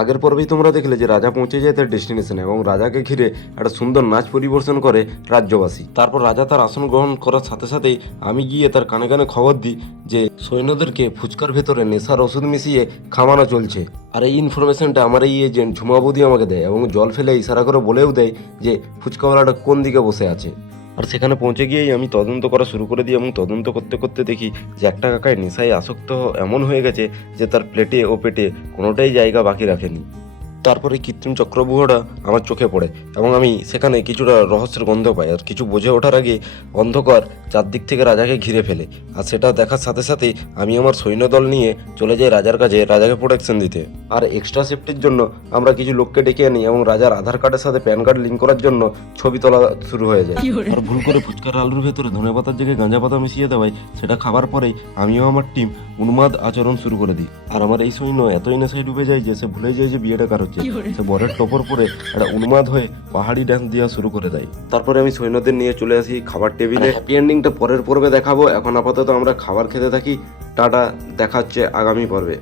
আগের পর্বেই তোমরা দেখলে যে রাজা পৌঁছে যায় তার ডেস্টিনেশনে এবং রাজাকে ঘিরে একটা সুন্দর নাচ পরিবেশন করে রাজ্যবাসী। তারপর রাজা তার আসন গ্রহণ করার সাথে সাথেই আমি গিয়ে তার কানে কানে খবর দিই যে সৈন্যদেরকে ফুচকার ভেতরে নেশার ওষুধ মিশিয়ে খাওয়ানো চলছে। আর এই ইনফরমেশনটা আমার এই এজেন্ট ঝুমাবুদি আমাকে দেয় এবং জল ফেলে ইশারা করে বলেও দেয় যে ফুচকাওয়ালাটা কোন দিকে বসে আছে। আর সেখানে পৌঁছে গিয়েই আমি তদন্ত করা শুরু করে দিই এবং তদন্ত করতে করতে দেখি যে একটা কাকায় নেশায় আসক্ত এমন হয়ে গেছে যে তার প্লেটে ও পেটে কোনোটাই জায়গা বাকি রাখেনি। তারপরে কৃত্রিম চক্রব্যূহটা আমার চোখে পড়ে এবং আমি সেখানে কিছুটা রহস্যের গন্ধ পাই। আর কিছু বুঝে ওঠার আগে অন্ধকার চারদিক থেকে রাজাকে ঘিরে ফেলে। আর সেটা দেখার সাথে সাথেই আমি আমার সৈন্যদল নিয়ে চলে যাই রাজার কাছে রাজাকে প্রোটেকশন দিতে। আর এক্সট্রা সেফটির জন্য আমরা কিছু লোককে ডেকে আনি এবং রাজার আধার কার্ডের সাথে প্যান কার্ড লিঙ্ক করার জন্য ছবি তোলা শুরু হয়ে যায়। আর ভুল করে ফুচকার আলুর ভেতরে ধনেপাতার জায়গায় গাঁজা পাতা মিশিয়ে দেওয়ায় সেটা খাবার পরেই আমিও আমার টিম উন্মাদ আচরণ শুরু করে দিই। আর আমার এই সৈন্য এতই নেশায় ডুবে যায় যে সে ভুলে যায় যে বিয়েটা কার হচ্ছে। সে বরের টপর পরে একটা উন্মাদ হয়ে পাহাড়ি ডান্স দেওয়া শুরু করে দেয়। তারপরে আমি সৈন্যদের নিয়ে চলে আসি খাবার টেবিলে। হ্যাপি এন্ডিংটা পরের পর্বে দেখাবো। এখন আপাতত আমরা খাবার খেতে থাকি। টাটা, দেখা হচ্ছে আগামী পর্বে।